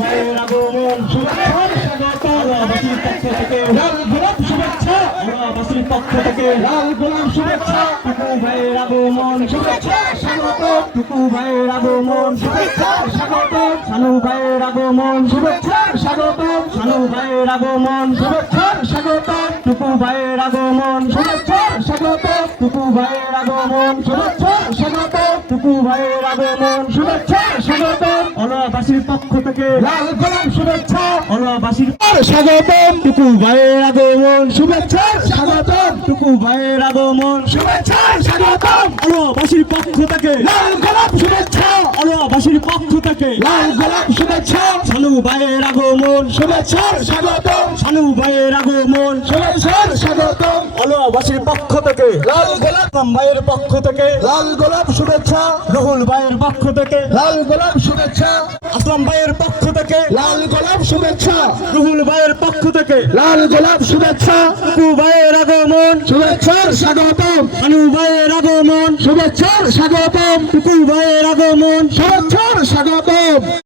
ভাইয়ের আগমন শুভেচ্ছার স্বাগত বাসীর পক্ষ থেকে লাল গোলাপ শুভেচ্ছা বাসীর পক্ষ থেকে লাল গোলাপ শুভেচ্ছা টুকু ভাইয়ের আগমন শুভেচ্ছার স্বাগত টুকু ভাইয়ের আগমন শুভেচ্ছার স্বাগত শানু ভাইয়ের আগমন শুভেচ্ছার স্বাগত শানু ভাইয়ের আগমন শুভেচ্ছার স্বাগত টুকু ভাইয়ের আগমন শুভেচ্ছার স্বাগত টুকু ভাইয়ের আগমন শুভেচ্ছার স্বাগত টুকু ভাইয়ের আগমন শুভেচ্ছার স্বাগত বাসীর পক্ষ থেকে লাল গোলাপ শুভেচ্ছা বাসীর স্বাগতম টুকু ভাইয়ের আগমন শুভেচ্ছার স্বাগতম টুকু ভাইয়ের আগমন শুভেচ্ছার স্বাগতম বাসীর পক্ষ থেকে লাল গোলাপ শুভেচ্ছা বাসীর পক্ষ থেকে লাল গোলাপ শুভেচ্ছা শানু ভাইয়ের আগমন শুভেচ্ছার স্বাগতম শানু ভাইয়ের আগমন শুভেচ্ছার স্বাগতম বাসীর পক্ষ থেকে লাল গোলাপ ভাইয়ের পক্ষ থেকে লাল গোলাপ শুভেচ্ছা রুহুল ভাইয়ের পক্ষ থেকে লাল গোলাপ শুভেচ্ছা আসলাম ভাইয়ের পক্ষ থেকে লাল গোলাপ শুভেচ্ছা রুহুল ভাইয়ের পক্ষ থেকে লাল গোলাপ শুভেচ্ছা টুকু ভাইয়ের আগমন শুভেচ্ছার স্বাগতম শানু ভাইয়ের আগমন শুভেচ্ছার স্বাগতম টুকু ভাইয়ের আগমন শুভেচ্ছার স্বাগতম।